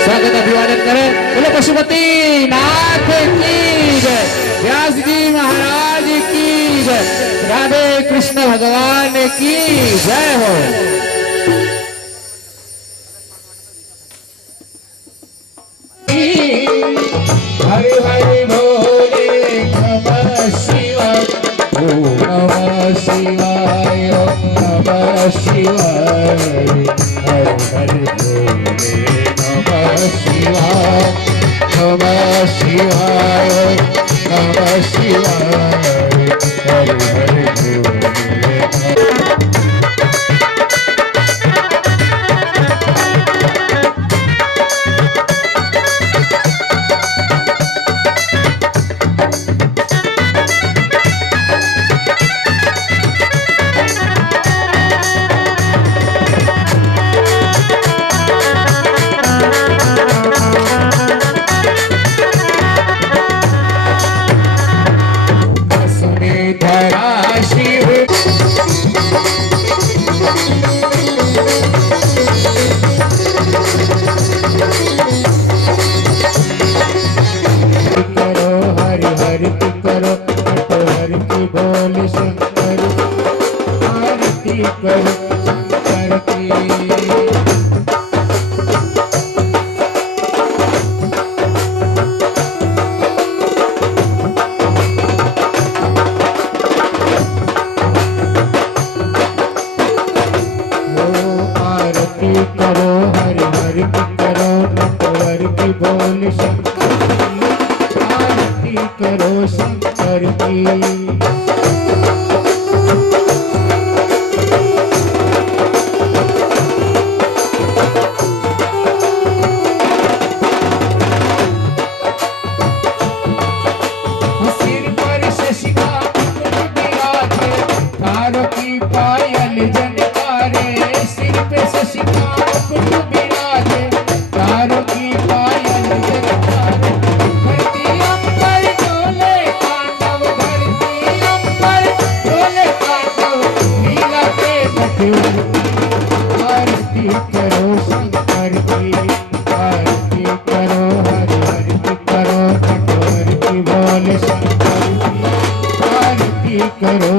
स्वागत अभिवादन करें। बोलो पशुपति नाथ की जय, व्यास जी महाराज की जय, राधे कृष्ण भगवान की जय हो। हरि हरि बोले नमः शिवाय, ओम नमः शिवाय, ओम नमः शिवाय, हरि हरि बोले नमः शिवाय, नमः शिवाय, नमः शिवाय, हरि हरि बोले करो शंकर की। सिर पर शशिका विराजे, तारों की पायल जनकारे। सिर पे शशिका विराजे, तारों की पायल जनकारे। धरती अंबर डोले तांडव, धरती अंबर डोले तांडव।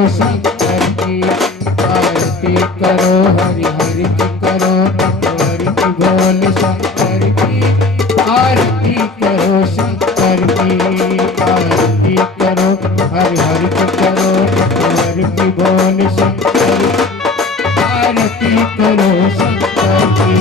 शंकर की आरती करो हरि हरि की करो हरि की बोल शंकर की आरती करो शंकर की आरती करो हरि हरि की करो हरि की बोल शंकर आरती करो शंकर की।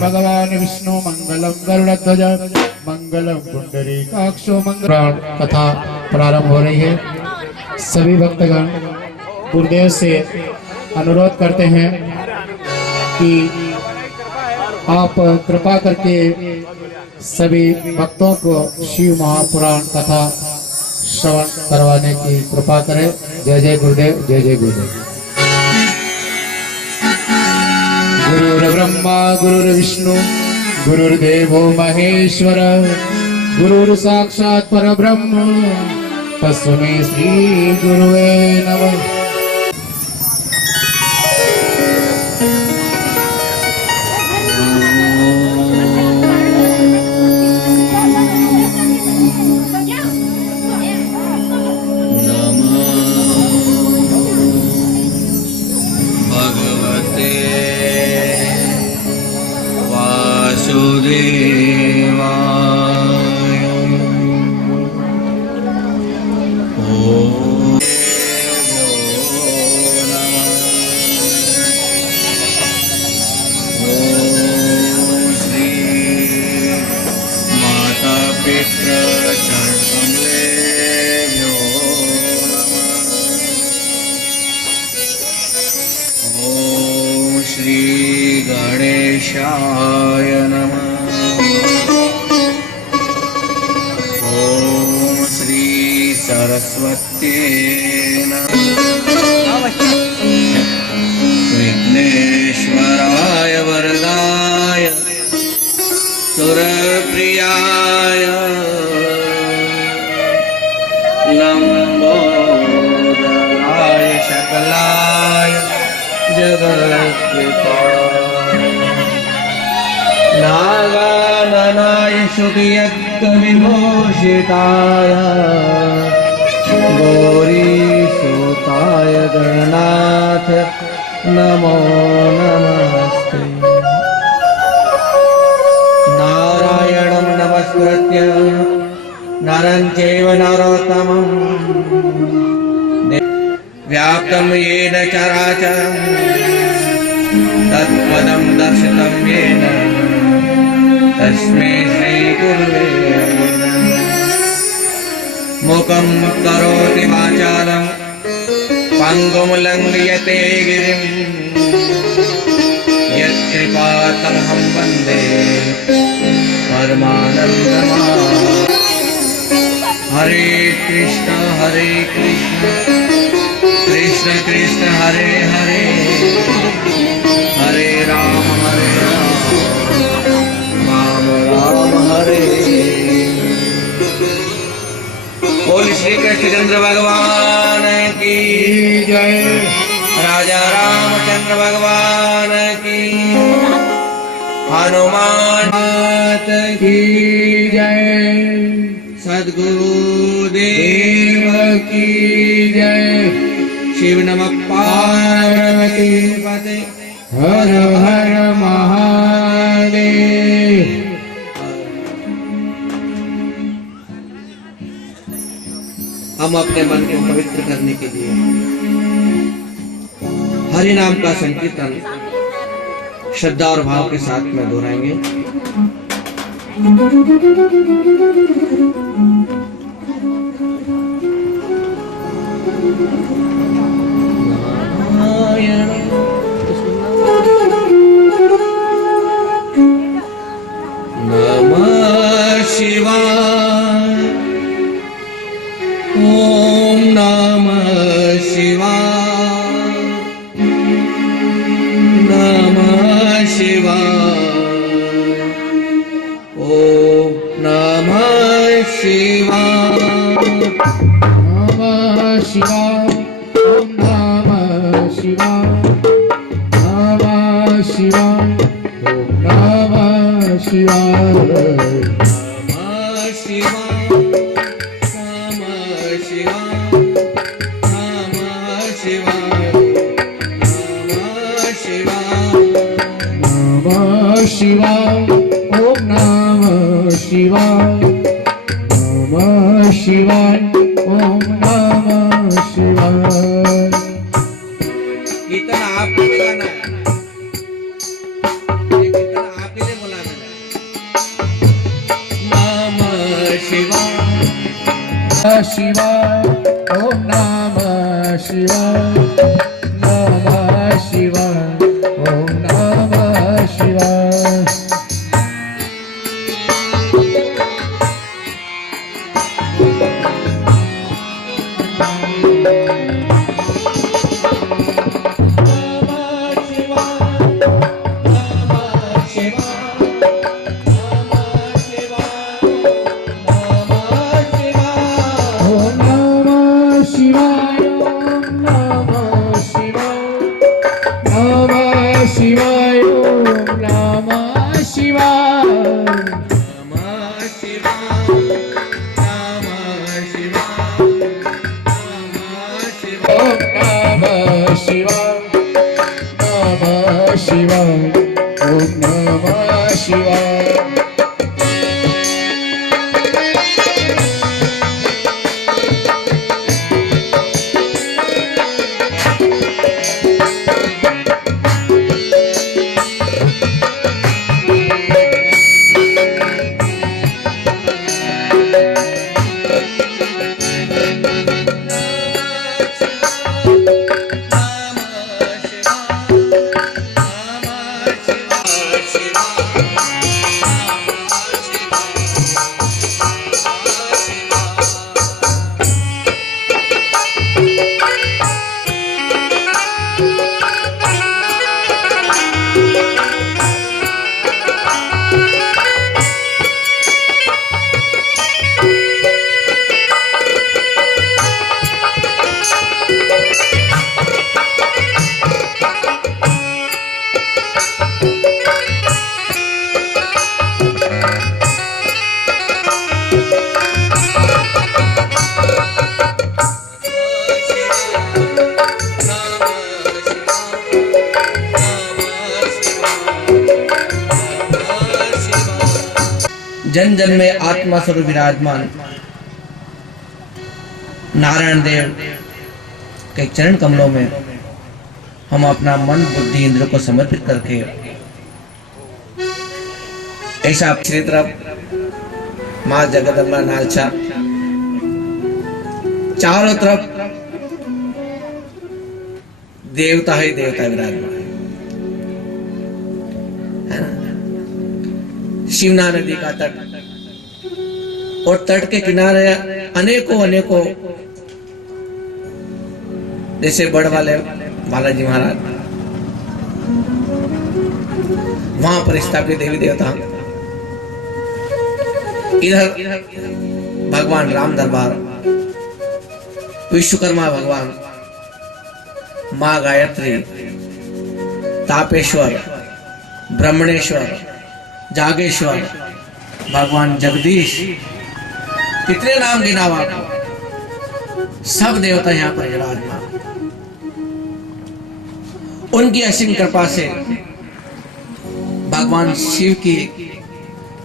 भगवान विष्णु मंगलम गरुड़ध्वज मंगलम पुंडरीकाक्षो मंगल। कथा प्रारंभ हो रही है। सभी भक्तगण गुरुदेव से अनुरोध करते हैं कि आप कृपा करके सभी भक्तों को शिव महापुराण कथा श्रवण करवाने की कृपा करें। जय जय गुरुदेव, जय जय गुरुदेव। गुरुर्ब्रह्मा गुरुर्विष्णु गुरुर्देवो महेश्वर गुरुर्साक्षात् परब्रह्म तस्मै श्री गुरुवे नमः। सरस्वत्यै नमः। विघ्नेश्वराय वरदाय सुरप्रियाय लंबोदराय सकलाय जगत्कृताय नागाननाय शुभयज्ञविभूषिताय गौरीसुताय गणनाथ नमो नमस्ते। नारायणं नमस्कृत्य नरं चैव नरोत्तमं व्याप्तं येन चराचरं तत्पदं दर्शितं येन तस्मै श्रीगुरुवे नमः। मुखं करोति वाचालं पङ्गुं लङ्घयते गिरिं यत्कृपातमहं वन्दे परमानन्दमाधवं। हरे कृष्ण कृष्ण कृष्ण हरे हरे, हरे राम राम राम हरे। बोल श्री कृष्णचंद्र भगवान की जय, राजा रामचंद्र भगवान की, हनुमान की जय, सद्गुरु देव की जय। शिव नमः पार्वती पते, हर हर महादेव। हम अपने मन को पवित्र करने के लिए हरि नाम का संकीर्तन श्रद्धा और भाव के साथ में दोहराएंगे। नमः शिवाय, ओम नमः शिवाय, नमः शिवाय, ओम नमः शिवाय, नमः शिवाय, ओम नमः शिवाय, नमः शिवाय, ओम नमः शिवाय, नमः शिवाय, नमः शिवाय, नमः शिवाय, ओम नमः शिवाय, नमः शिवाय, ओम नमः शिवाय। कीर्तन आपको भी गाना है, ये कीर्तन आप ही ने बोला है। नमः शिवाय, शिवाय, ओम नमः शिवाय, नमः शिवाय, ओम नमः शिवाय। शिवाय, ओम नमः शिवाय, नमः शिवाय, नमः शिवाय, नमः शिवाय, ओम नमः शिवाय, नमः शिवाय, ओम नमः शिवाय। जन जन में आत्मा स्वरूप विराजमान नारायण देव के चरण कमलों में हम अपना मन बुद्धि इंद्र को समर्पित करके ऐसा अपनी तरफ माँ जगदम्बा नालचा, चारों तरफ देवता ही देवता विराजमान है ना। शिवना नदी का तट और तट के किनारे अनेकों अनेकों जैसे बड़ वाले बालाजी महाराज वहां पर स्थापित देवी देवता, इधर भगवान राम दरबार, विश्वकर्मा भगवान, माँ गायत्री, तापेश्वर, ब्रह्मणेश्वर, जागेश्वर, भगवान जगदीश, कितने नाम गिनावा, सब देवता यहाँ पर विराजमान। उनकी असीम कृपा से भगवान शिव की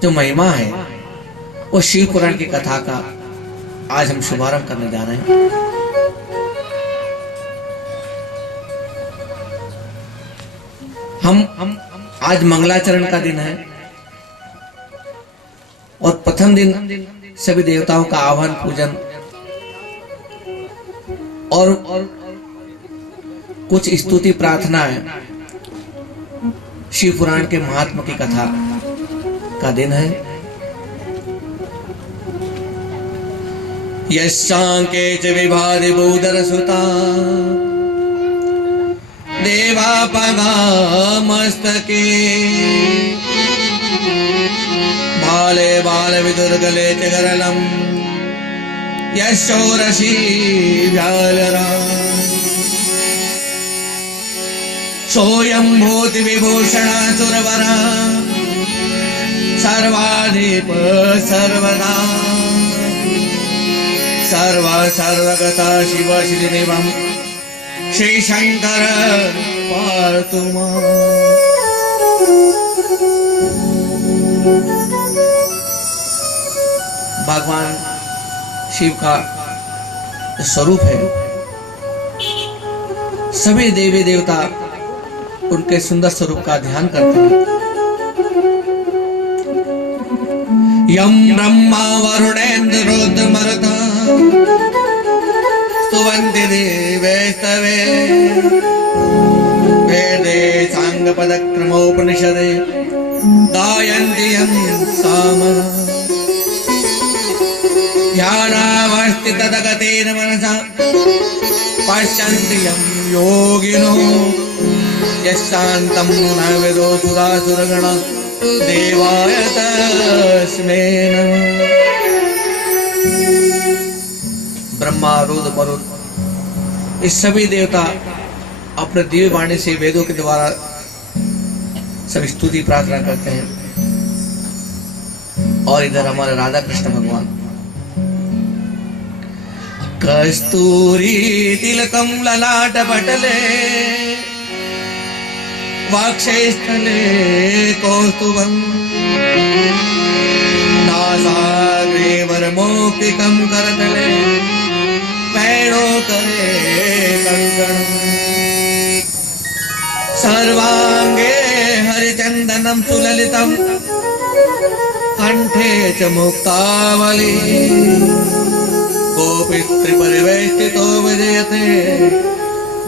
जो महिमा है वो शिव पुराण की कथा का आज हम शुभारंभ करने जा रहे हैं। हम आज मंगलाचरण का दिन है और प्रथम दिन सभी देवताओं का आह्वान पूजन और कुछ स्तुति प्रार्थना है, शिव पुराण के महात्मा की कथा का दिन है। यशांके च विभाति भूधर सुता देवा पगा मस्तके बाले बाल विदुर्गले च गरलम यशोरसी व्यालरा सोयं भूति विभूषण सुरवरा सर्वाधिप सर्वदा सर्व सर्वगता शिव श्रीनिवं श्री शंकर पार्तु मां। भगवान शिव का स्वरूप है, सभी देवी देवता उनके सुंदर स्वरूप का ध्यान करते हैं। यम ब्रह्मा वरुणेन्द्र रुद्र मरुता स्तुवन्ति देवैस्तवे वेदे सांग पद क्रमोपनिषदे गायन्ति यं सामना ध्यानावस्थित तदगतेन मनसा पश्यन्ति यं योगिनो यशान्तं न विदो सुरासुरगण देवाय तस्मै नमः। ब्रह्मा रुद्र मरुत इस सभी देवता अपने दिव्य वाणी से वेदों के द्वारा सब स्तुति प्रार्थना करते हैं। और इधर हमारे राधा कृष्ण भगवान कस्तूरी तिलकम ललाट पटले वाक्षस्थले कौस्तुभं नासाग्रे वरमौक्तिकं करतले पैणो करे कंकणं सर्वांगे हरिचंदनं सुललितं कंठे च मुक्तावली गोपीस्त्रिपरिवेष्टितो विजयते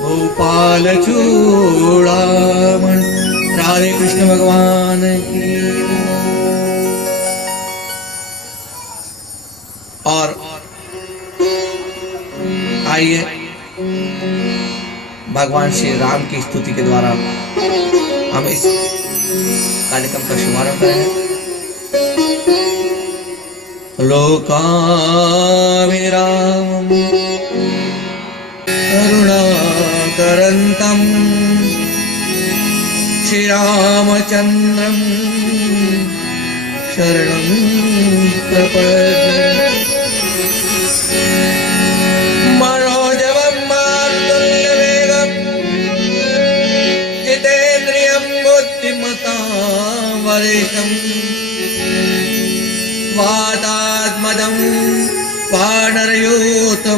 गोपाल चूड़ामणि। राधे कृष्ण भगवान की। और आइए भगवान श्री राम की स्तुति के द्वारा हम इस कार्यक्रम का शुभारंभ करें। लोकाभिरामं करुणाकरन्तं श्रीरामचन्द्रं शरणं प्रपद्ये। मनोजवं मारुततुल्यवेगं जितेन्द्रियं बुद्धिमतां वरिष्ठं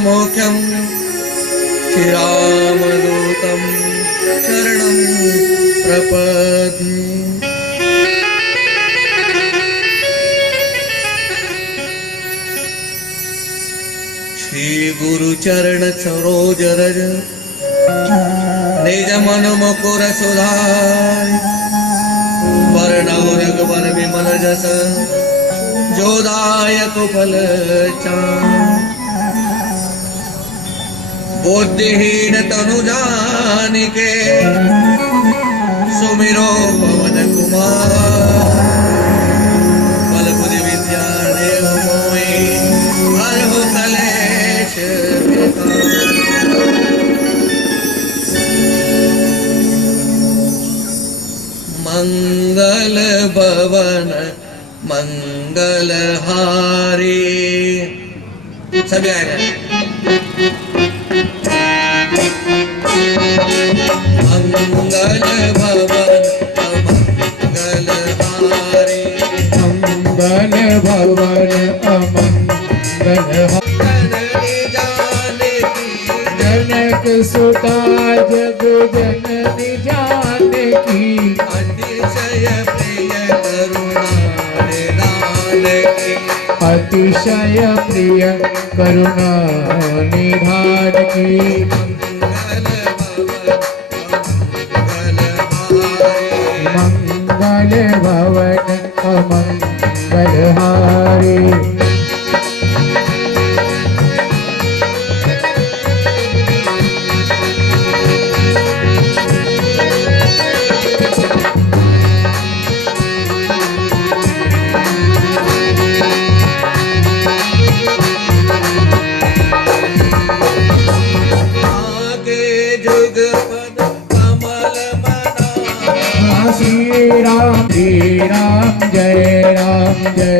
मुख्यम श्रीरामदूतं शरणं प्रपद्ये। श्री गुरु चरण सरोज रज निज मन मुकुर सुधार वरणौ रघुवर विमल जस जोदायक फल चार। बुद्धिहीन तनु जानिके सुमिरो पवन कुमार। बल बुद्धि विद्या देव मोहि हरहु कलेश विकार। मंगल भवन मंगल हारी। सभी आए हैं। मंगल भवन अमंगल हारी। मंगल भवन अमंगल जननी जानकी जनक सुता जग जननी जानकी। अतिशय प्रिय करुणा निधान की। अतिशय प्रिय करुणा निधान की। मंगल भवन मंगल भवन अमंगल हारी। श्री राम जय राम जय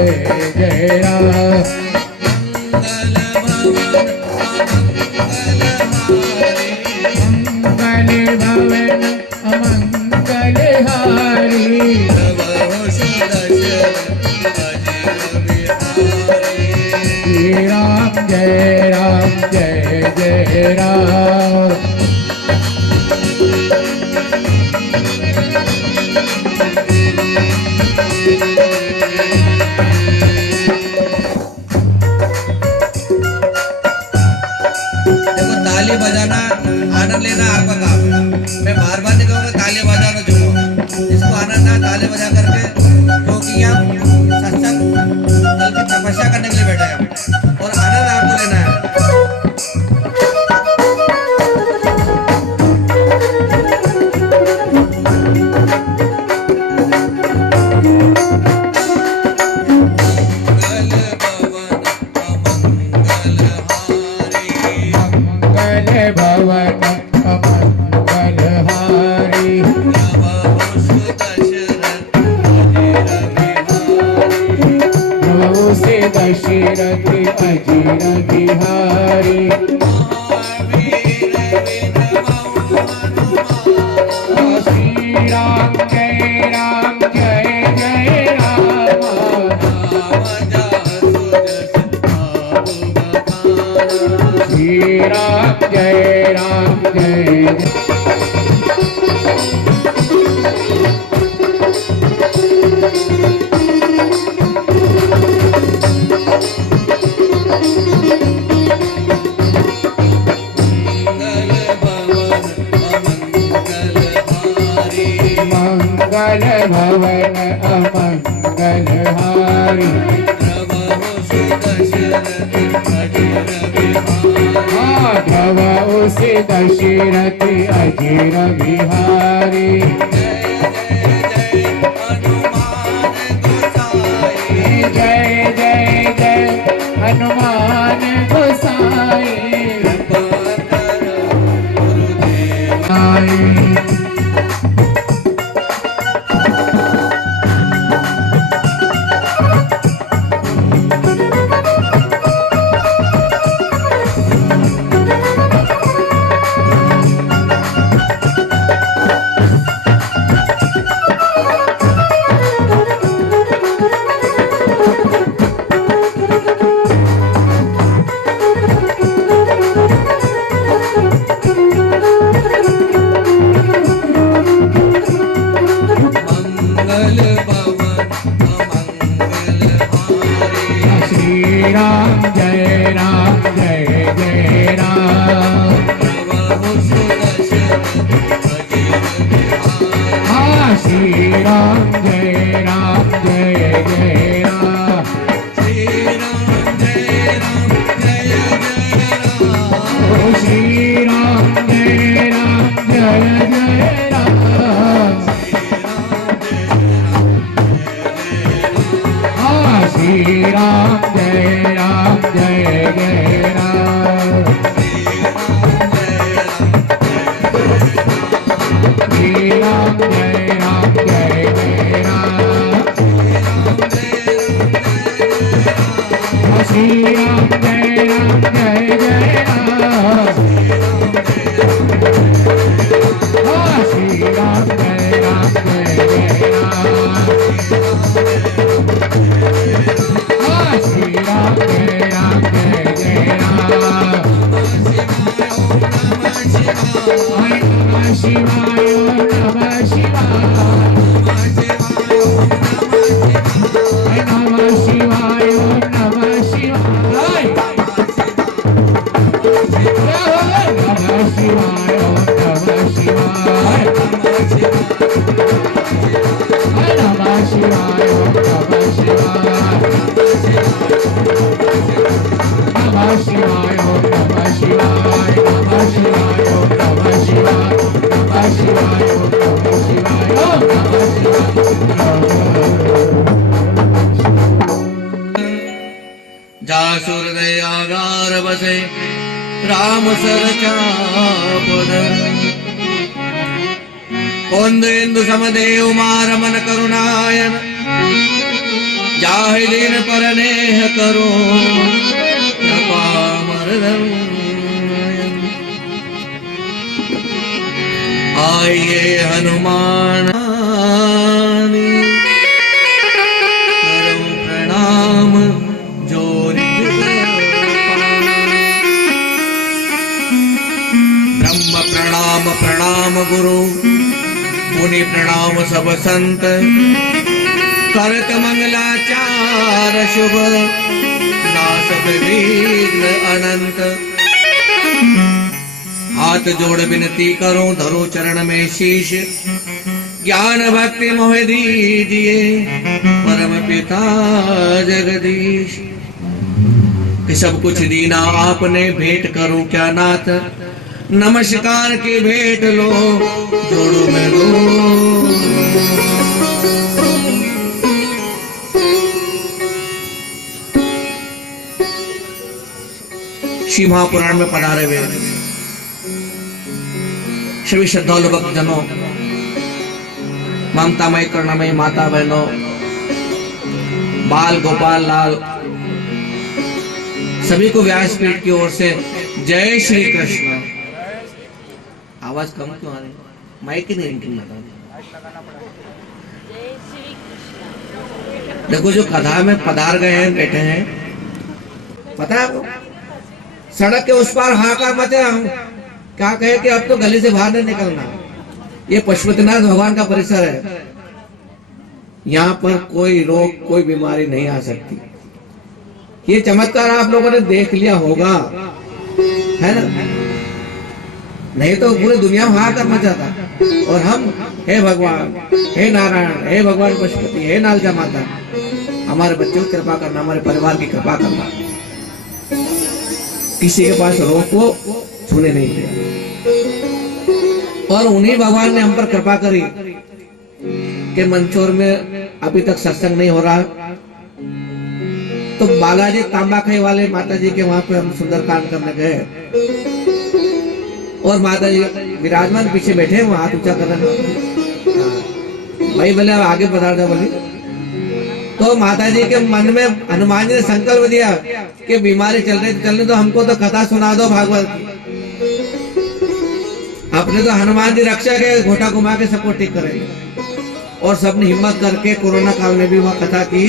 जय राम। मंगल भवन मंगल भवन अमंगल हारी। श्री राम जय जय राम। देखो ताली बजाना आनंद लेना आपका काम है। मैं बार बार नहीं कहूँगा ताली बजाना जो जिसको आनंद है ताली बजा करके, क्योंकि हम सत्संग दल की तपस्या करने के लिए बैठे हैं और आनंद आपको लेना है। भवन अमंगल हारी। प्रभु से दशरथ अजीर बिहारी। श्री राम जय जय राम। श्री राम जय जय। मंगल भवन अमंगल हारी। माधव उसे दशरथ अजीर बिहारी। जय जय हनुमान गोसाई। राम जय राम जय जय राम श्री राम जय राम जय जय राम श्री राम जय राम जय जय राम श्री राम जय राम जय जय राम नमः शिवाय नमः शिवाय नमः शिवाय नमः शिवाय नमः शिवाय नमः शिवाय नमः शिवाय नमः शिवाय नमः शिवाय नमः शिवाय नमः शिवाय नमः शिवाय नमः शिवाय नमः शिवाय नमः जासुर दयागार बसे राम सर चापद इंदु समदेव मारमन करुणायन जाहि दिन पर नेह करो आइए हनुमान प्रणाम जोरी ब्रह्म प्रणाम प्रणाम गुरु मुनि प्रणाम सब संत करत मंगलाचार शुभ नासक विघ्न अनंत हाथ जोड़ विनती करो धरो चरण में शीश ज्ञान भक्ति मोह दीजिए परम पिता जगदीश कि सब कुछ दीना आपने भेंट करूं क्या नाथ नमस्कार की भेंट लो जोड़ो में लो श्री महापुराण में पधारे हुए सभी श्रद्धालु भक्तजनों, ममतामय करुणामय माता बहनों, बाल गोपाल लाल सभी को व्यासपीठ की ओर से जय श्री कृष्ण। आवाज कम क्यों आ रही? माइक ही नहीं रिंकिंग लगा। देखो जो कथा में पधार गए हैं बैठे हैं, पता है आपको सड़क के उस पार हाहाकार मचे हम क्या कहे कि अब तो गली से बाहर नहीं निकलना। ये पशुपतिनाथ भगवान का परिसर है, यहाँ पर कोई रोग कोई बीमारी नहीं आ सकती। ये चमत्कार आप लोगों ने देख लिया होगा, है ना? नहीं तो पूरी दुनिया में हाहाकार मचा था। और हम हे भगवान, हे नारायण, हे भगवान पशुपति, हे नालजा माता, हमारे बच्चों की कृपा करना, हमारे परिवार की कृपा करना। किसी के पास रोग को छूने नहीं दिया। और उन्हीं भगवान ने हम पर कृपा करी कि मंदसौर में अभी तक सत्संग नहीं हो रहा, तो बालाजी तांबाखाई वाले माता जी के वहां पे हम सुंदरकांड करने गए और माता जी विराजमान पीछे बैठे, वो हाथ ऊंचा कर रहे भाई बोले आगे पधार जा बोली। तो माता जी के मन में हनुमान जी ने संकल्प दिया कि बीमारी चलने तो हमको तो कथा सुना दो भागवत की। अपने तो हनुमान जी रक्षक है, घोटा घुमा के सबको ठीक करेंगे। और सबने हिम्मत करके कोरोना काल में भी वह कथा की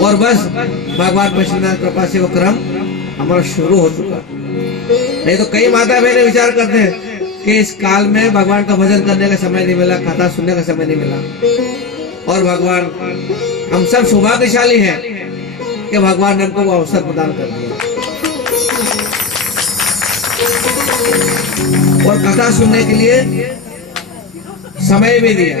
और बस भगवान पशुपतिनाथ कृपा से वो क्रम हमारा शुरू हो चुका। नहीं तो कई माता बहने विचार करते हैं कि इस काल में भगवान का भजन करने का समय नहीं मिला, कथा सुनने का समय नहीं मिला। और भगवान हम सब सौभाग्यशाली हैं कि भगवान ने हमको वो अवसर प्रदान कर दिया और कथा सुनने के लिए समय भी दिया।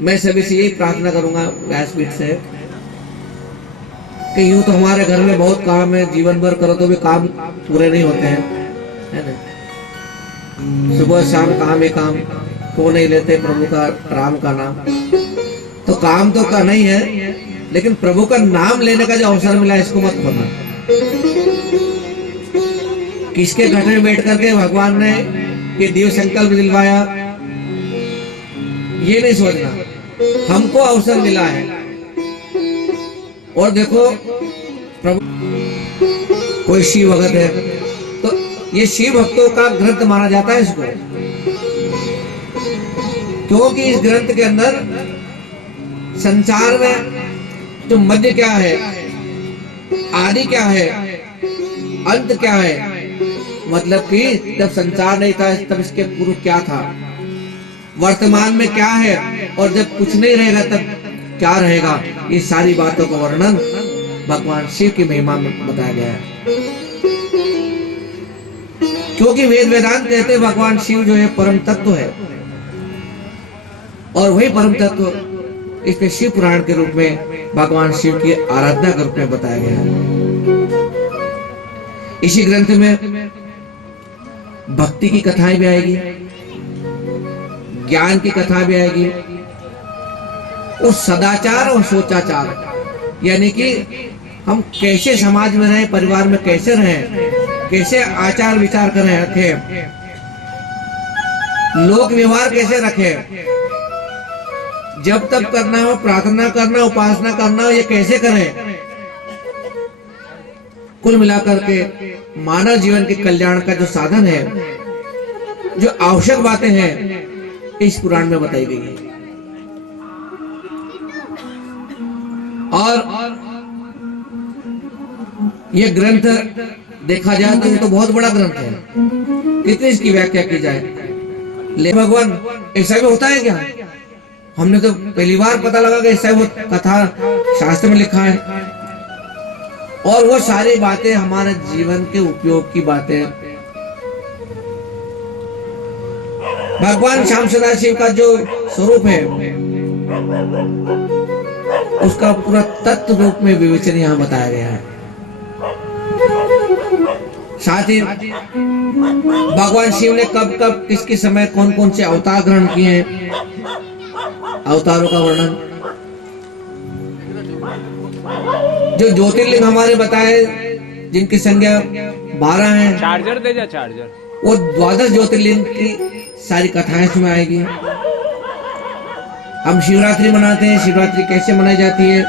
मैं सभी से यही प्रार्थना करूंगा व्यासपीठ से कि यूं तो हमारे घर में बहुत काम है, जीवन भर करो तो भी काम पूरे नहीं होते हैं, है ना? सुबह शाम काम ही काम, को नहीं लेते प्रभु का राम का नाम। तो काम तो करना ही है, लेकिन प्रभु का नाम लेने का जो अवसर मिला इसको मत खोना। किसके घर में बैठ करके भगवान ने कि देव संकल्प दिलवाया, ये नहीं सोचना। हमको अवसर मिला है और देखो प्रभु कोई शिव भगत है तो ये शिव भक्तों का ग्रंथ माना जाता है इसको, क्योंकि इस ग्रंथ के अंदर संसार में जो मध्य क्या है, आदि क्या है, अंत क्या है, मतलब कि जब संसार नहीं था तब इसके पूर्व क्या था, वर्तमान में क्या है और जब कुछ नहीं रहेगा तब क्या रहेगा, ये सारी बातों का वर्णन भगवान शिव की महिमा में बताया गया है। क्योंकि वेद वेदांत कहते हैं भगवान शिव जो है परम तत्व है और वही परम तत्व इसमें शिव पुराण के रूप में भगवान शिव की आराधना के रूप में बताया गया है। इसी ग्रंथ में भक्ति की कथाएं भी आएगी, ज्ञान की कथा भी आएगी और सदाचार और सोचाचार, यानी कि हम कैसे समाज में रहें, परिवार में कैसे रहें, कैसे आचार विचार करें, रखें, लोक व्यवहार कैसे रखें, जब तब करना हो, प्रार्थना करना, उपासना करना हो, ये कैसे करें। कुल मिलाकर के मानव जीवन के कल्याण का जो साधन है, जो आवश्यक बातें हैं, इस पुराण में बताई गई है। और ये ग्रंथ देखा जाए तो ये तो बहुत बड़ा ग्रंथ है, कितनी इसकी व्याख्या की जाए। लेकिन भगवान ऐसा भी होता है क्या? हमने तो पहली बार पता लगा कि ऐसा वो कथा शास्त्र में लिखा है और वो सारी बातें हमारे जीवन के उपयोग की बातें। भगवान श्याम सदा शिव का जो स्वरूप है उसका पूरा तत्व रूप में विवेचन यहाँ बताया गया है। साथ ही भगवान शिव ने कब कब किसके समय कौन कौन से अवतार ग्रहण किए हैं, अवतारों का वर्णन। जो ज्योतिर्लिंग हमारे बताए जिनकी संख्या 12 है, चार्जर दे जा, चार्जर, वो 12 ज्योतिर्लिंग की सारी कथाएं इसमें आएगी। हम शिवरात्रि मनाते हैं, शिवरात्रि कैसे मनाई जाती है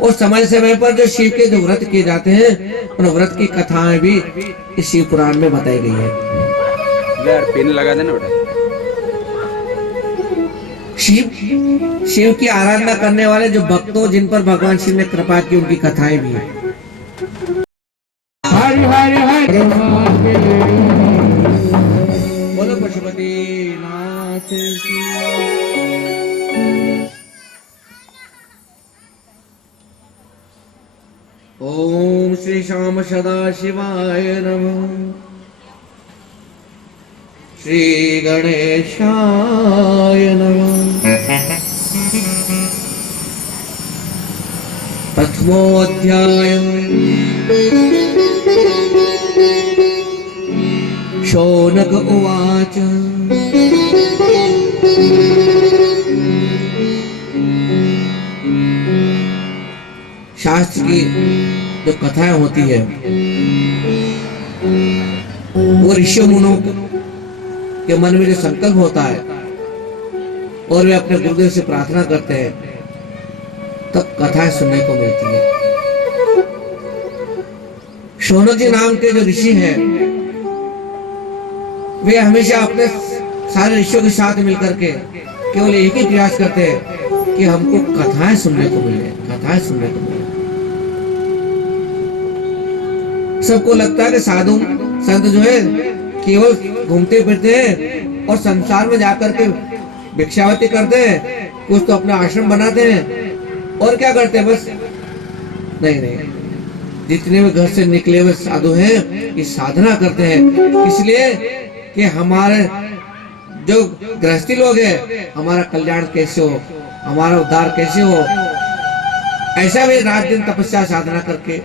और समय समय पर जो शिव के जो व्रत किए जाते हैं उन व्रत की कथाएं भी इस शिव पुराण में बताई गई है। यार पिन लगा देना बेटा। शिव की आराधना करने वाले जो भक्तों जिन पर भगवान शिव ने कृपा की उनकी कथाएं भी है। हरि हरि हरि बोलो पशुपति नाथ की। ओम श्री श्याम सदा शिवाय नमः। श्री गणेशाय नमः। प्रथमोऽध्याय। शौनक उवाच। शास्त्र की जो कथाएं होती है वो ऋषि मुनों के मन में जो संकल्प होता है और वे अपने गुरुदेव से प्रार्थना करते हैं तब कथाएं सुनने को मिलती है। शौनक जी नाम के जो ऋषि हैं वे हमेशा अपने सारे ऋषियों के साथ मिलकर के केवल एक ही प्रयास करते हैं कि हमको कथाएं सुनने को मिले, कथाएं सुनने को मिले। सबको लगता है कि साधु संत जो है केवल घूमते फिरते हैं और संसार में जाकर के भिक्षावती करते हैं, कुछ तो अपना आश्रम बनाते हैं और क्या करते हैं बस। नहीं, जितने भी घर से निकले हुए साधु हैं ये साधना करते हैं इसलिए कि हमारे जो गृहस्थी लोग हैं हमारा कल्याण कैसे हो, हमारा उद्धार कैसे हो। ऐसा भी रात दिन तपस्या साधना करके।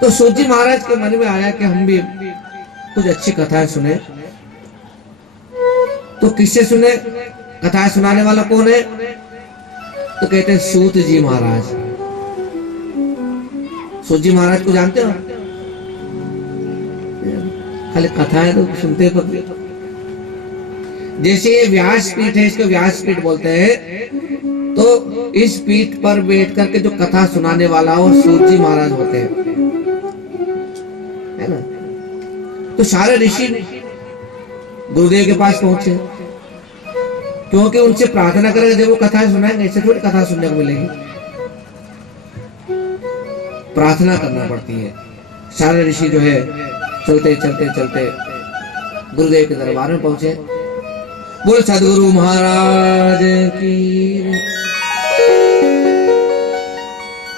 तो सूत जी महाराज के मन में आया कि हम भी कुछ अच्छी कथाएं सुने। तो किससे सुने? कथाएं सुनाने वाला कौन है? तो कहते हैं सूत जी महाराज। सूत जी महाराज को जानते हो? खाली कथाएं तो सुनते पर जैसे ये व्यास पीठ है, इसको व्यास पीठ बोलते हैं। तो इस पीठ पर बैठ करके जो कथा सुनाने वाला वो सूत जी महाराज होते हैं, है ना। तो सारे ऋषि गुरुदेव के पास पहुंचे, क्योंकि उनसे प्रार्थना करेंगे जब वो कथा सुनाएंगे, ऐसे थोड़ी कथा सुनने को मिलेगी, प्रार्थना करना पड़ती है। सारे ऋषि जो है चलते चलते चलते गुरुदेव के दरबार में पहुंचे। बोल सदगुरु महाराज की।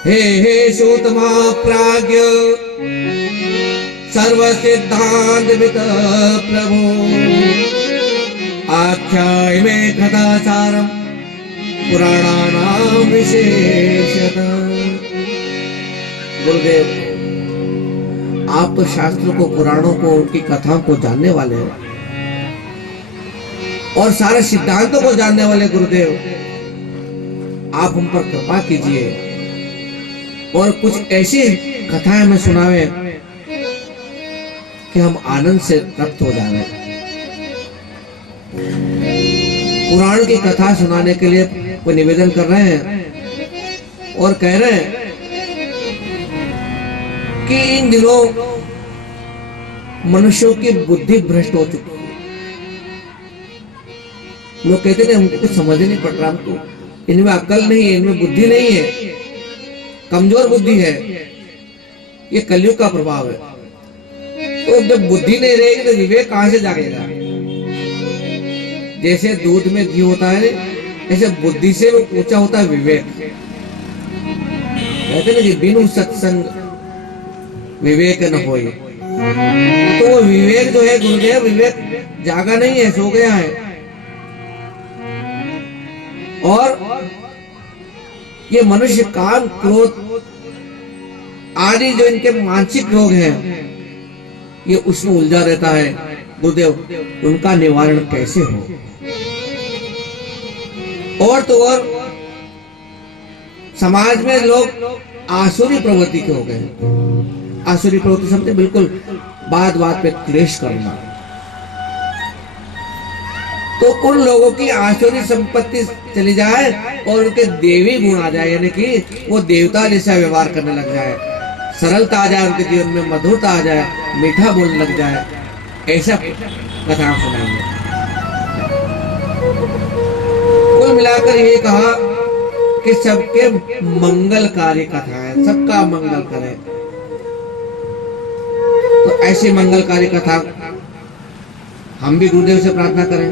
हे सूतमा प्राज्ञ सर्व सिद्धांत विद प्रभु, आख्याय में कथा सारम पुराणानाम विशेषतः। गुरुदेव, आप तो शास्त्रों को, पुराणों को, उनकी कथाओं को जानने वाले हैं और सारे सिद्धांतों को जानने वाले गुरुदेव, आप हम पर कृपा कीजिए और कुछ ऐसी कथाएं हमें सुनावे कि हम आनंद से तृप्त हो जाए। पुराण की कथा सुनाने के लिए कोई निवेदन कर रहे हैं और कह रहे हैं कि इन दिनों मनुष्यों की बुद्धि भ्रष्ट हो चुकी है। लोग कहते हैं हमको कुछ समझ नहीं पड़ रहा, हमको इनमें अक्ल नहीं है, इनमें बुद्धि नहीं है, कमजोर बुद्धि है। ये कलयुग का प्रभाव है। तो जब बुद्धि नहीं रहेगी तो विवेक कहां से जागेगा। जैसे दूध में घी होता है, ऐसे बुद्धि से वो ऊंचा होता है विवेक। कहते ना कि बिनु सत्संग विवेक न होए। तो वो विवेक जो है गुरुदेव, विवेक जागा नहीं है, सो गया है। और ये मनुष्य काम, क्रोध आदि जो इनके मानसिक रोग हैं, ये उसमें उलझा रहता है। गुरुदेव, उनका निवारण कैसे हो। और तो और समाज में लोग आसुरी प्रवृत्ति के हो गए। आसुरी प्रवृत्ति समझे, बिल्कुल बात बात पे क्लेश करना। तो उन लोगों की आसुरी संपत्ति चली जाए और उनके देवी गुण आ जाए, यानी कि वो देवता जैसा व्यवहार करने लग जाए, सरलता आ जाए उनके जीवन में, मधुरता आ जाए, मीठा बोलने लग जाए। ऐसा कथा सुनाएंगे। कुल मिलाकर ये कहा कि सबके मंगलकारी कथा है, सबका मंगल करे। तो ऐसी मंगलकारी कथा हम भी गुरुदेव से प्रार्थना करें।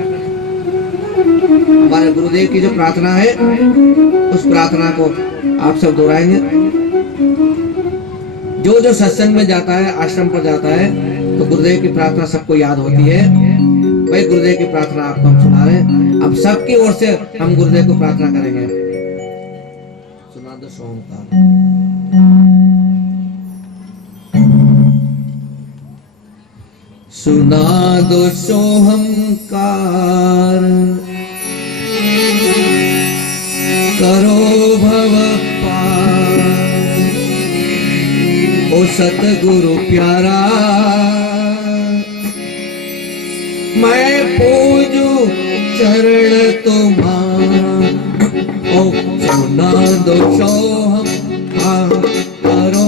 हमारे गुरुदेव की जो प्रार्थना है, उस प्रार्थना को आप सब दोहराएंगे। जो जो सत्संग में जाता है, आश्रम पर जाता है, तो गुरुदेव की प्रार्थना सबको याद होती है। वही गुरुदेव की प्रार्थना आपको हम सुना रहे हैं। अब सबकी ओर से हम गुरुदेव को प्रार्थना करेंगे। सुना दो सोमकार। सुना दो सोहंकार, करो भव पार, ओ सतगुरु प्यारा, मैं पूजू चरण तुम्हारा। ओ सुना दो सोहंकार, करो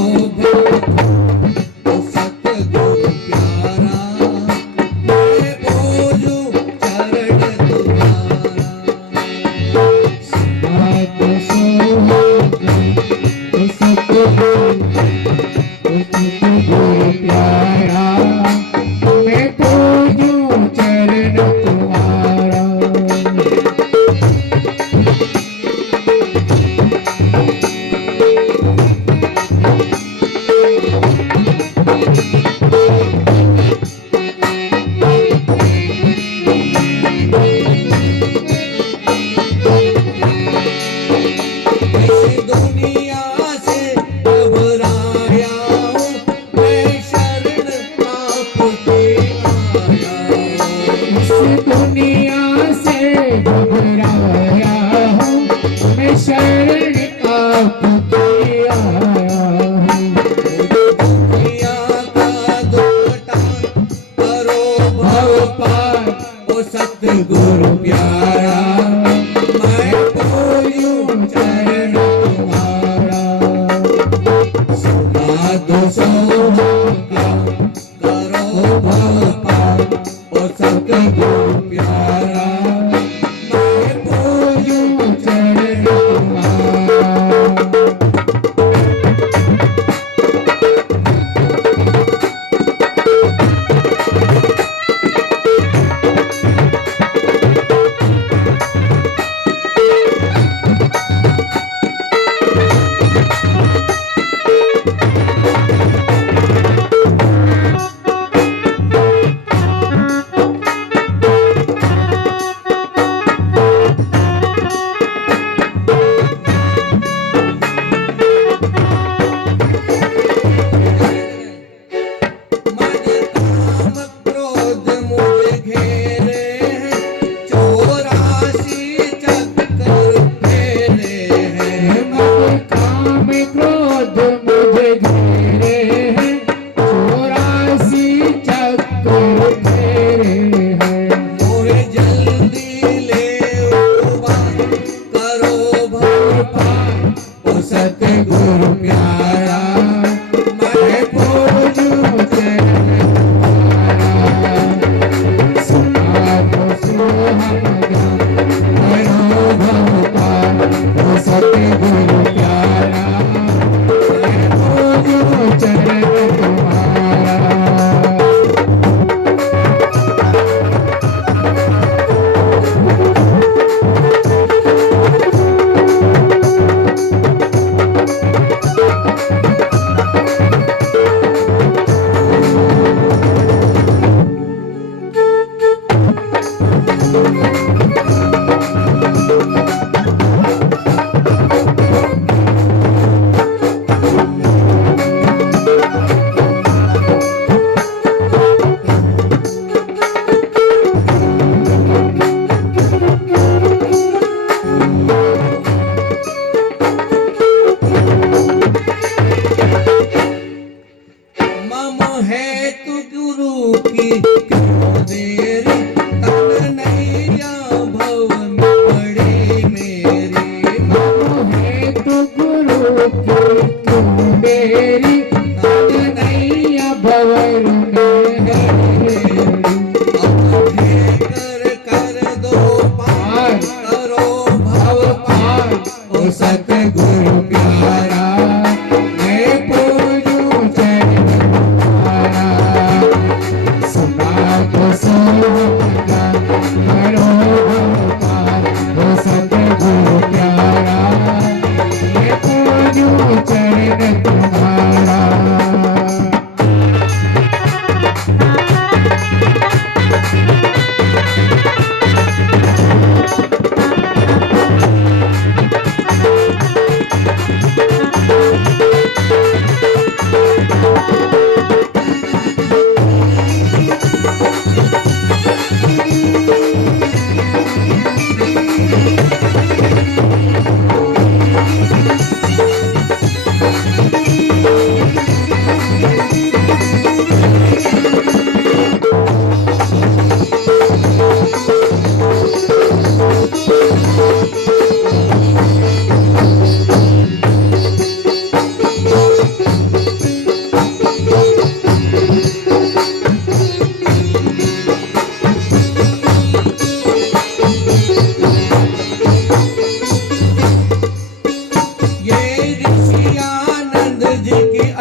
दुनिया से अब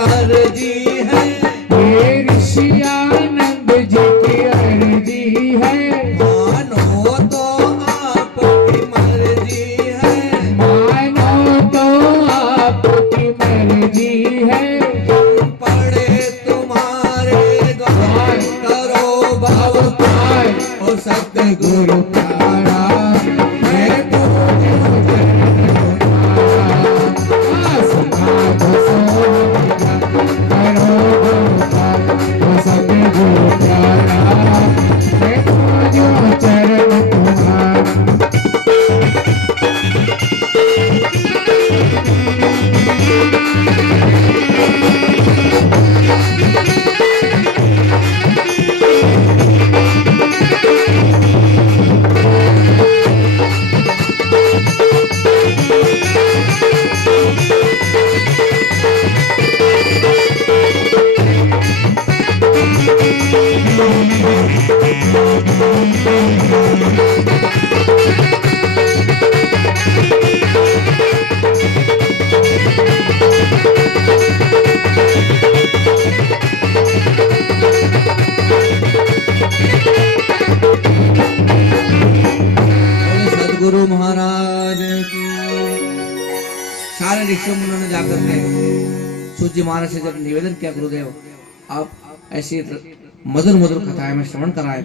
अर्जी है, ये ऋषियानंद जी की अर्जी है। मानो तो आपकी मर्जी है, मानो तो आपकी मर्जी है। पड़े तुम्हारे द्वार, करो भाव अवतार ओ सतगुरु प्यारा, मैं पूजूं चरण तुम्हारा। समाध सोनिया करो अवतार, ओ सतगुरु प्यारा, मैं पूजूं चरण तुम्हारा। सदगुरु महाराज की। सारे ऋषियों मुनियों ने जाकर के सूत जी महाराज से जब निवेदन किया, गुरुदेव आप ऐसी मधुर मधुर कथाएं में श्रवण कराए,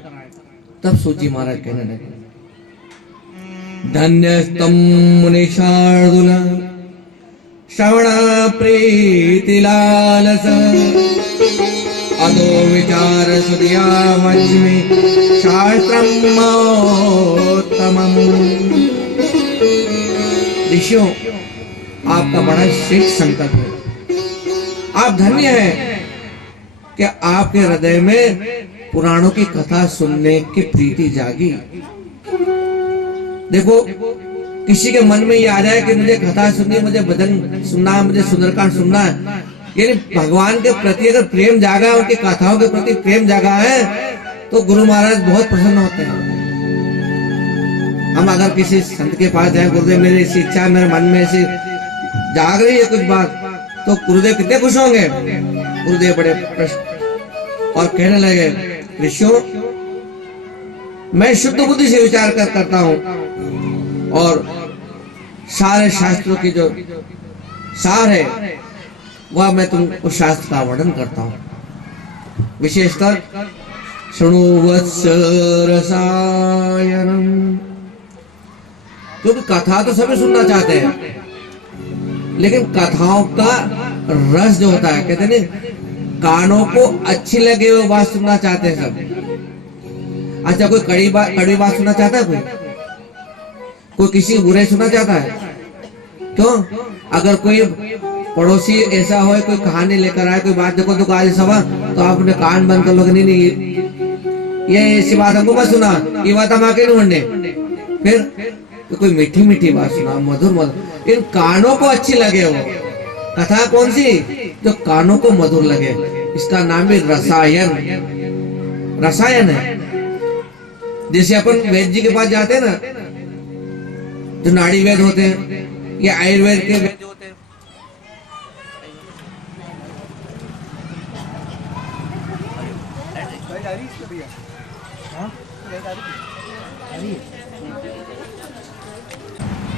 तब सूत जी महाराज कहने लगे, धन्यस्तम मुनि शार्दुल श्रवण प्रीति लालस, अदो विचार सुधिया मज्मि शास्त्रमोत्तमम्। ऋषियों, आपका बड़ा श्रेष्ठ संकल्प है। आप धन्य हैं कि आपके हृदय में पुराणों की कथा सुनने की प्रीति जागी। देखो, किसी के मन में ये आ जाए कि मुझे कथा सुननी है, मुझे भजन सुनना है, मुझे सुंदरकांड सुनना है, यानी भगवान के प्रति अगर प्रेम जागा है, उनकी कथाओं के प्रति प्रेम जागा है, तो गुरु महाराज बहुत प्रसन्न होते हैं। हम अगर किसी संत के पास जाए, गुरुदेव मेरी ऐसी इच्छा, मेरे मन में ऐसी जाग रही है कुछ बात, तो गुरुदेव कितने खुश होंगे। गुरुदेव बड़े प्रश्न और कहने लगे, ऋषियों मैं शुद्ध बुद्धि से विचार करता हूँ और सारे शास्त्रों की जो सार है वह मैं तुमको शास्त्र का वर्णन करता हूँ। विशेषकर शृणु वत्स रसायनम, क्योंकि कथा तो सभी सुनना चाहते हैं, लेकिन कथाओं का रस जो होता है, कहते हैं कानों को अच्छी लगे वो बात सुनना चाहते हैं सब। अच्छा, कोई कड़वी बात सुनना चाहता है? कोई किसी बुरे सुनना चाहता है? क्यों? अगर कोई पड़ोसी ऐसा हो, कोई कहानी लेकर आए, कोई बात देखो तो आज सभा, तो आप अपने कान बंद कर लोगे, नहीं ये ऐसी बात हमको मत सुना, ये बात हम आके नहीं बनने। फिर तो कोई मीठी मीठी बात सुना, मधुर मधुर, इन कानों को अच्छी लगे वो कथा। कौन सी? जो कानों को मधुर लगे, इसका नाम भी रसायन, रसायन है। जैसे अपन वैद्य जी के पास जाते हैं ना, जो नाड़ी वैद्य होते हैं या आयुर्वेद के वैद्य होते हैं,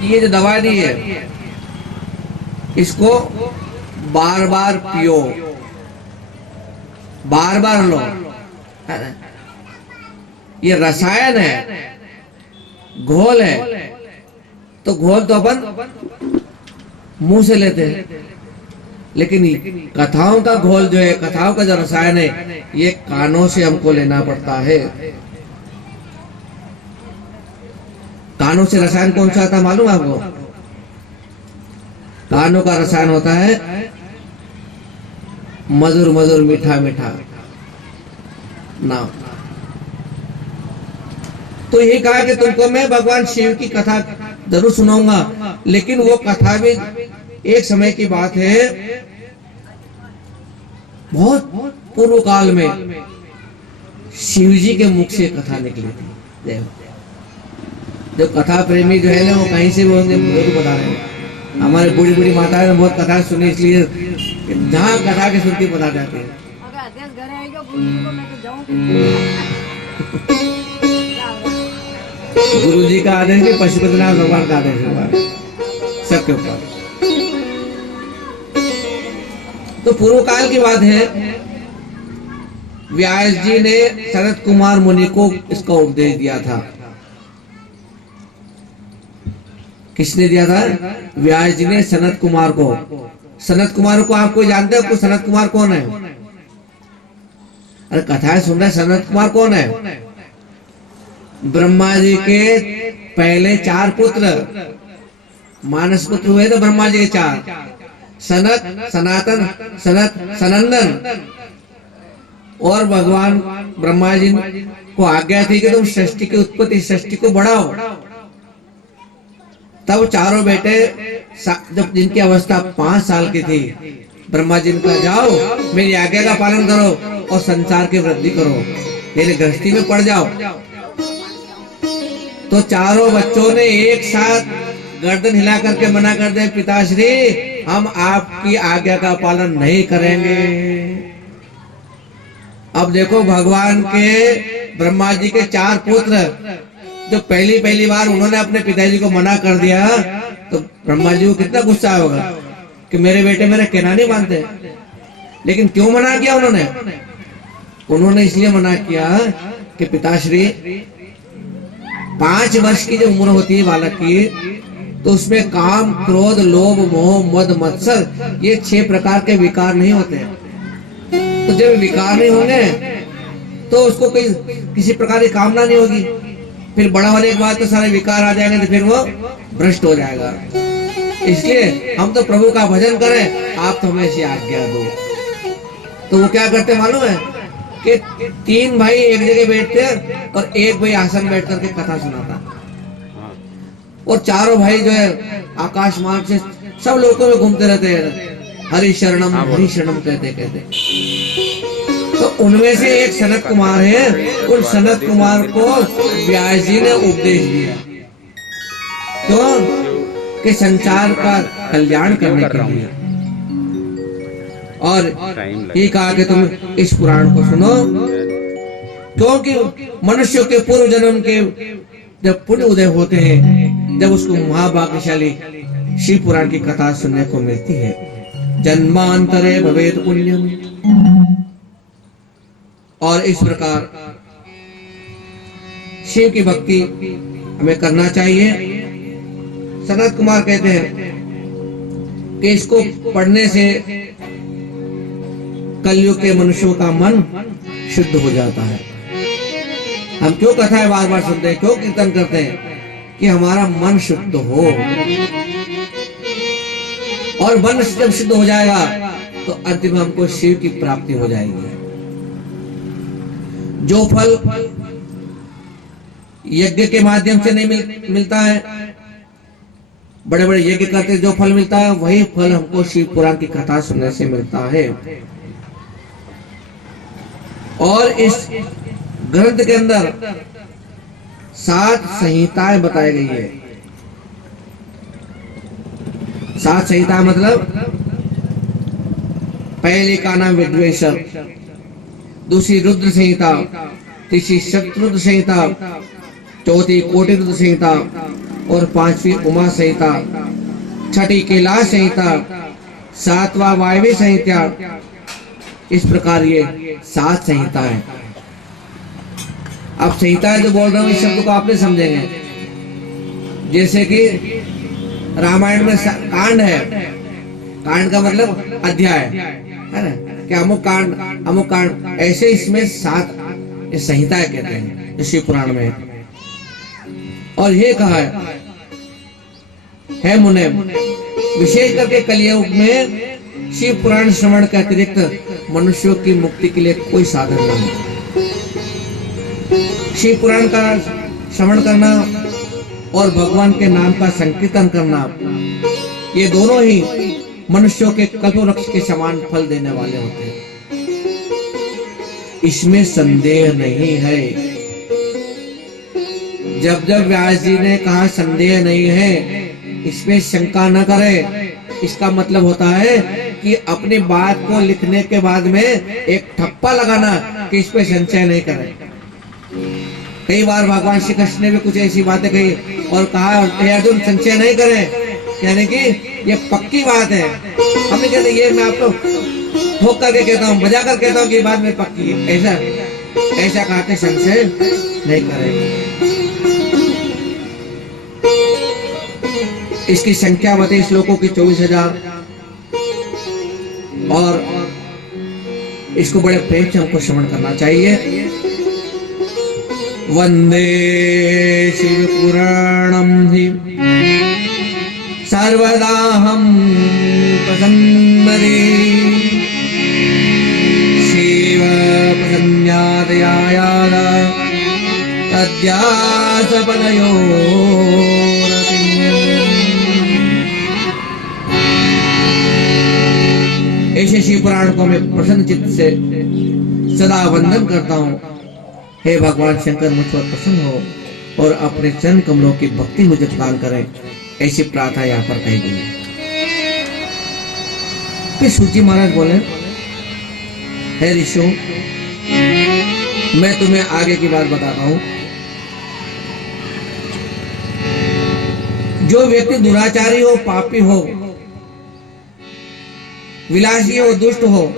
ये जो दवा दी है इसको बार बार पियो, बार बार लो। ये रसायन है, घोल है, तो घोल तो अपन मुंह से लेते हैं, लेकिन कथाओं का घोल जो है, कथाओं का जो रसायन है, ये कानों से हमको लेना पड़ता है। कानों से रसायन कौन सा आता मालूम आपको? कानों का रसायन होता है मधुर मधुर, मीठा मीठा नाम। तो यही कहा कि तुमको मैं भगवान शिव की कथा जरूर सुनाऊंगा, लेकिन वो कथा भी एक समय की बात है, बहुत पूर्व काल में शिव जी के मुख से कथा निकली थी। देखो, जो कथा प्रेमी जो है ना, वो कहीं से वो होंगे, बता रहे हैं। हमारे बूढ़ी बूढ़ी माताएं ने बहुत कथा सुनी, इसलिए जहाँ कथा की सुनती पता जाती है। अगर आदेश घर आएगा गुरुजी को मैं तो जाऊँ गुरु जी का आदेश भी पशुपतिनाथ भगवान का आदेश हुआ है सबके ऊपर। तो पूर्व काल की बात है, व्यास जी ने सनत कुमार मुनि को इसका उपदेश दिया था। किसने दिया था? व्यास जी ने सनत कुमार को। सनत कुमार को आप कोई जानते हो? सनत कुमार कौन है? अरे कथाएं सुन रहे, सनत कुमार कौन है? ब्रह्मा जी के पहले 4 पुत्र, मानस पुत्र हुए थे ब्रह्मा जी के 4, सनत, सनातन, सनत, सनंदन। और भगवान ब्रह्मा जी को आज्ञा थी कि तुम सृष्टि की उत्पत्ति, सृष्टि को बढ़ाओ। तब चारों बेटे जब जिनकी अवस्था 5 साल की थी, ब्रह्मा जी ने कहा जाओ मेरी आज्ञा का पालन करो और संसार की वृद्धि करो, मेरे गृहस्थी में पड़ जाओ। तो चारों बच्चों ने एक साथ गर्दन हिला करके मना कर दे, पिताश्री हम आपकी आज्ञा का पालन नहीं करेंगे। अब देखो भगवान के ब्रह्मा जी के 4 पुत्र जो पहली बार उन्होंने अपने पिताजी को मना कर दिया, तो ब्रह्मा जी को कितना गुस्सा होगा कि मेरे बेटे मेरे कहना नहीं मानते। लेकिन क्यों मना किया उन्होंने? उन्होंने इसलिए मना किया कि पिताश्री 5 वर्ष की जो उम्र होती है बालक की, तो उसमें काम, क्रोध, लोभ, मोह, मद, मत्सर ये 6 प्रकार के विकार नहीं होते। तो जब विकार नहीं होंगे तो उसको कोई किसी प्रकार की कामना नहीं होगी। फिर बड़ा होने के बाद तो सारे विकार आ जाएंगे, तो फिर वो भ्रष्ट हो जाएगा। इसलिए हम तो प्रभु का भजन करें, आप तो हमें ऐसी आज्ञा दो। तो वो क्या करते मालूम है कि 3 भाई एक जगह बैठते और एक भाई आसन बैठ करके कथा सुनाता, और चारों भाई जो है आकाश मार्ग से सब लोगों में घूमते रहते हैं, हरि शरणम कहते। तो उनमें से एक सनत कुमार है, उन सनत कुमार को व्यास जी ने उपदेश दिया। क्यों? कि संसार का कल्याण करने के लिए। और ये कहा कि तुम इस पुराण को सुनो, क्योंकि मनुष्य के पूर्व जन्म के जब पुण्य उदय होते हैं, जब उसको महाभाग्यशाली शिव पुराण की कथा सुनने को मिलती है। जन्मांतरे भवेत पुण्यम। और इस प्रकार शिव की भक्ति हमें करना चाहिए। सनत कुमार कहते हैं कि इसको पढ़ने से कलयुग के मनुष्यों का मन शुद्ध हो जाता है। हम क्यों कथाएं बार बार सुनते हैं, क्यों कीर्तन करते हैं? कि हमारा मन शुद्ध हो। और मन जब शुद्ध हो जाएगा तो अंतिम हमको शिव की प्राप्ति हो जाएगी। जो फल यज्ञ के माध्यम से नहीं मिलता है, बड़े बड़े यज्ञ करते जो फल मिलता है, वही फल हमको शिव पुराण की कथा सुनने से मिलता है। और इस ग्रंथ के अंदर 7 संहिताएं बताई गई है। 7 संहिता मतलब पहले का नाम विद्वेषर, दूसरी रुद्र संहिता, तीसरी शत्रुद्र संहिता, चौथी कोटि रुद्र संहिता और 5वीं उमा संहिता, 6ठी कैलाश संहिता, 7वां वायव्य संहिता। इस प्रकार ये 7 संहिता है। अब संहिता जो बोल रहा हूँ इस शब्द को आपने समझेंगे। जैसे कि रामायण में कांड है, कांड का मतलब अध्याय है ना, कि अमुक कांड, ऐसे इसमें 7 संहिताएं कहते हैं शिव पुराण में। और ये कहा है मुने, विशेष करके कलियुग में शिव पुराण श्रवण के अतिरिक्त मनुष्यों की मुक्ति के लिए कोई साधन नहीं। शिव पुराण का श्रवण करना और भगवान के नाम का संकीर्तन करना, ये दोनों ही मनुष्यों के कल्पवृक्ष के समान फल देने वाले होते हैं। इसमें संदेह नहीं है। जब जब व्यास जी ने कहा संदेह नहीं है, इसमें शंका न करे, इसका मतलब होता है कि अपनी बात को लिखने के बाद में एक ठप्पा लगाना कि इस पे संचय नहीं करें। कई बार भगवान श्री कृष्ण ने भी कुछ ऐसी बातें कही और कहा हे अर्जुन संचय नहीं करें, यानी कि ये पक्की बात है। हमने कहते ये मैं आपको ठोक करके कहता हूँ, बजा कर कहता हूँ कि बात में पक्की है, ऐसा कहते संचय नहीं करें। इसकी संख्या बताई श्लोकों की 24,000 और इसको बड़े प्रेम से हमको श्रवण करना चाहिए। वंदे शिव पुराणम हि सर्वदा हम प्रसन्नरे शिव प्रसन्नादयायाद तद्यास पदयो। ऐसे शिव पुराण को मैं प्रसन्न चित्त से सदा वंदन करता हूँ। हे भगवान शंकर मुझ पर प्रसन्न हो और अपने चरण कमलों की भक्ति मुझे प्रदान करें, ऐसी प्रार्थना यहाँ पर कही गई है। फिर सूची महाराज बोले, हे ऋषियों मैं तुम्हें आगे की बात बताता हूँ। जो व्यक्ति दुराचारी हो, पापी हो, विलासी हो, दुष्ट हो,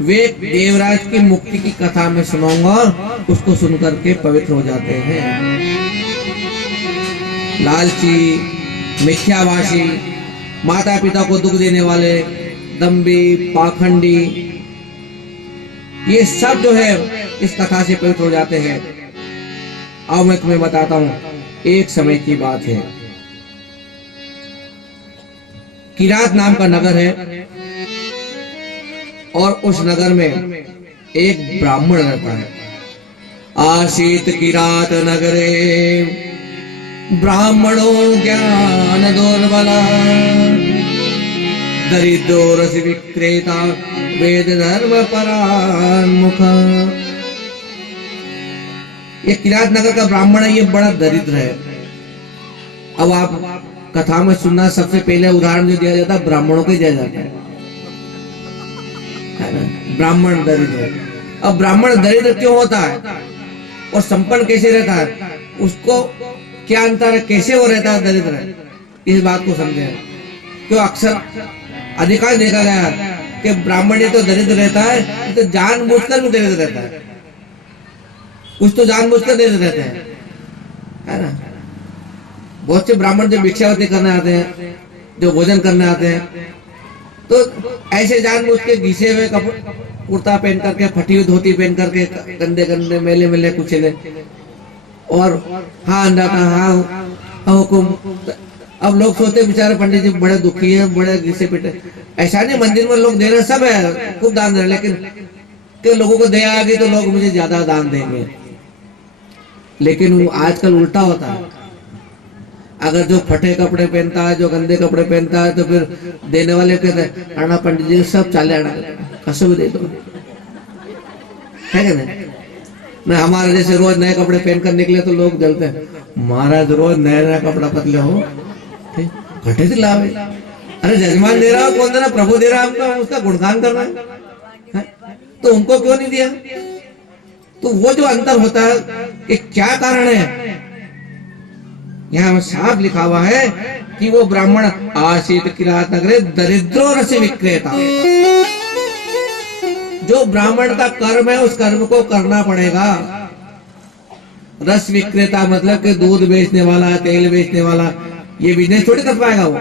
वे देवराज की मुक्ति की कथा में सुनाऊंगा, उसको सुनकर के पवित्र हो जाते हैं। लालची, मिथ्याभाषी, माता पिता को दुख देने वाले, दंभी, पाखंडी, ये सब जो है इस कथा से पवित्र हो जाते हैं। अब मैं तुम्हें बताता हूं, एक समय की बात है। किरात नाम का नगर है और उस नगर में एक ब्राह्मण रहता है। आसीत किरात नगरे ब्राह्मणो ज्ञान दुर्बला दरिद्रो रस विक्रेता वेद धर्म परान्मुख। ये किरात नगर का ब्राह्मण है, ये बड़ा दरिद्र है। अब आप कथा में सुनना, सबसे पहले उदाहरण जो दिया जाता है ब्राह्मणों को दिया जाता है ना, ब्राह्मण दरिद्र है। अब ब्राह्मण दरिद्र क्यों होता है और संपन्न कैसे रहता है, उसको क्या अंतर है, कैसे वो रहता है दरिद्र है, इस बात को समझे। क्यों अक्सर अधिकांश देखा गया है कि ब्राह्मण ये तो दरिद्र रहता है, तो जानबूझकर भी दरिद्र रहता है, कुछ तो जानबूझकर दरिद्र रहते हैं, है ना। बहुत से ब्राह्मण जो भिक्षावृत्ति करने आते हैं, जो भोजन करने आते हैं, तो ऐसे जानबूझ के घिसे हुए कुर्ता पहन करके, फटी हुई धोती पहन करके, गंदे गंदे मेले मेले कुचले, और हाँ अंडा का हाँ हुकुम। अब लोग सोचते बेचारे पंडित जी बड़े दुखी है, बड़े घिसे पिटे। ऐसा नहीं, मंदिर में लोग दे रहे सब है, खूब दान दे रहे, लेकिन कि लोगों को दया आ गई तो लोग मुझे ज्यादा दान देंगे। लेकिन वो आजकल उल्टा होता है। अगर जो फटे कपड़े पहनता है, जो गंदे कपड़े पहनता है, तो फिर देने वाले कहते हैं अण्णा पंडित जी सब चाले अण्णा कसो भी दे दो, है क्या नहीं। मैं हमारे जैसे रोज नए कपड़े पहनकर निकले तो लोग जलते हैं, महाराज रोज नया नया कपड़ा पतले हो, घटे से लाभ है। अरे जजमान दे रहा हो, कौन दे रहा, प्रभु दे रहा है, हमको उसका गुणगान कर रहा है, तो उनको क्यों नहीं दिया। तो वो जो अंतर होता है कि क्या कारण है, यहाँ साफ लिखा हुआ है कि वो ब्राह्मण आसीत किरात नगरे दरिद्रो रस विक्रेता। जो ब्राह्मण का कर्म है उस कर्म को करना पड़ेगा। रस विक्रेता मतलब कि दूध बेचने वाला, तेल बेचने वाला, ये बिजनेस थोड़ी कर पाएगा वो।